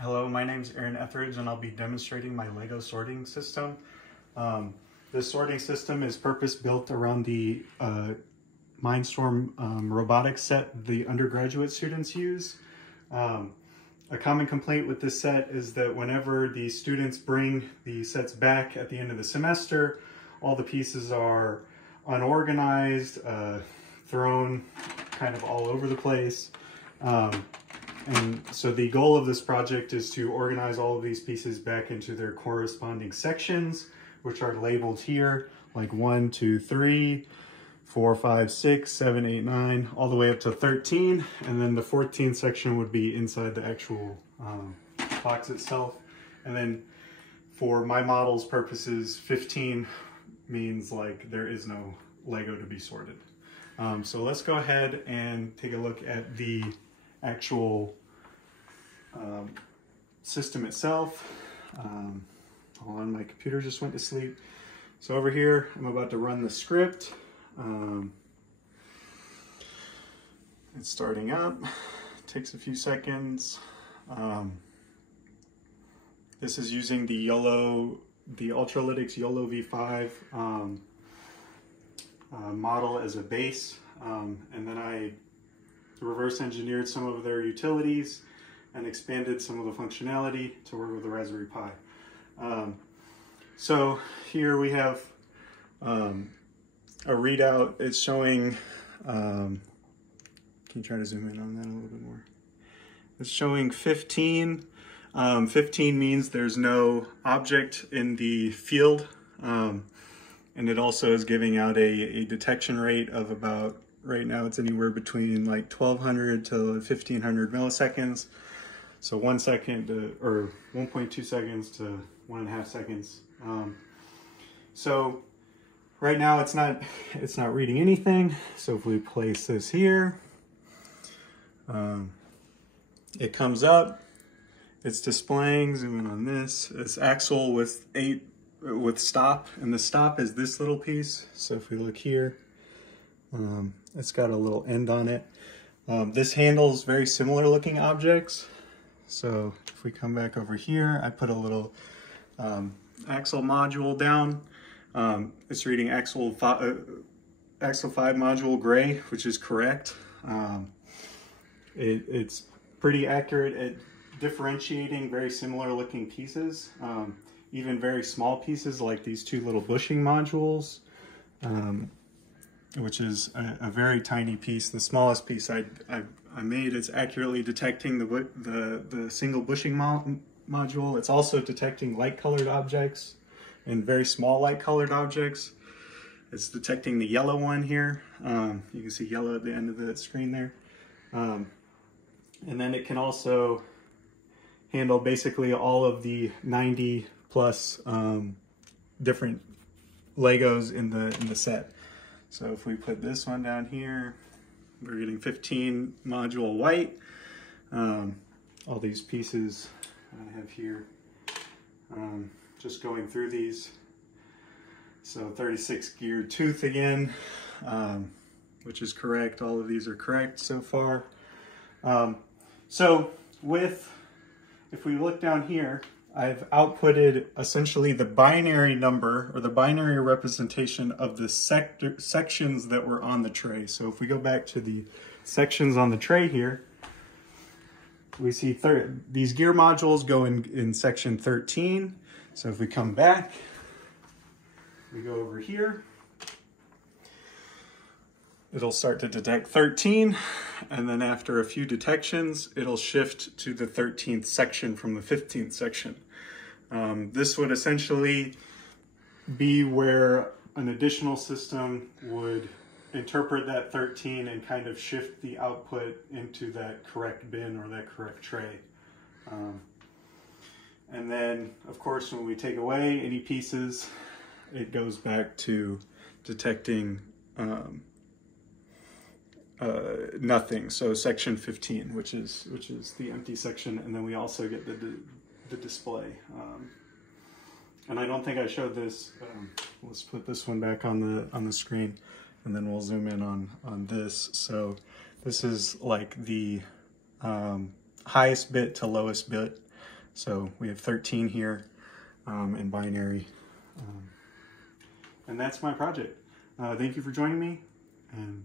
Hello, my name is Aaron Etheridge and I'll be demonstrating my LEGO sorting system. This sorting system is purpose-built around the Mindstorm robotics set the undergraduate students use. A common complaint with this set is that whenever the students bring the sets back at the end of the semester, all the pieces are unorganized, thrown kind of all over the place. And so the goal of this project is to organize all of these pieces back into their corresponding sections, which are labeled here, like 1, 2, 3, 4, 5, 6, 7, 8, 9, all the way up to 13. And then the 14th section would be inside the actual box itself. And then for my model's purposes, 15 means like there is no Lego to be sorted. So let's go ahead and take a look at the actual system itself. Hold on, my computer just went to sleep. So over here, I'm about to run the script. It's starting up, takes a few seconds. This is using the Ultralytics YOLO V5 model as a base, and then I reverse engineered some of their utilities and expanded some of the functionality to work with the Raspberry Pi. So here we have a readout. It's showing, can you try to zoom in on that a little bit more? It's showing 15. 15 means there's no object in the field. And it also is giving out a detection rate of about, right now it's anywhere between like 1200 to 1500 milliseconds. So 1 second to, or 1.2 seconds to 1.5 seconds. So right now it's not reading anything. So if we place this here, it comes up, it's displaying, zoom in on this, it's axle with stop, and the stop is this little piece. So if we look here, it's got a little end on it. This handles very similar looking objects. So if we come back over here, I put a little axle module down. It's reading axle 5 module gray, which is correct. It's pretty accurate at differentiating very similar looking pieces, even very small pieces like these two little bushing modules, which is a very tiny piece. The smallest piece I made, it's accurately detecting the single bushing module. It's also detecting light colored objects and very small light colored objects. It's detecting the yellow one here. You can see yellow at the end of the screen there. And then it can also handle basically all of the 90 plus different Legos in the set. So if we put this one down here, we're getting 15 module white. All these pieces I have here, just going through these. So 36 geared tooth again, which is correct. All of these are correct so far. So if we look down here, I've outputted essentially the binary number or the binary representation of the sections that were on the tray. So if we go back to the sections on the tray here, we see these gear modules go in section 13. So if we come back, we go over here, it'll start to detect 13, and then after a few detections, it'll shift to the 13th section from the 15th section. This would essentially be where an additional system would interpret that 13 and kind of shift the output into that correct bin or that correct tray. And then, of course, when we take away any pieces, it goes back to detecting nothing. So section 15, which is the empty section, and then we also get the display. And I don't think I showed this. Let's put this one back on the screen, and then we'll zoom in on this. So this is like the highest bit to lowest bit So we have 13 here in binary. And that's my project. Thank you for joining me, and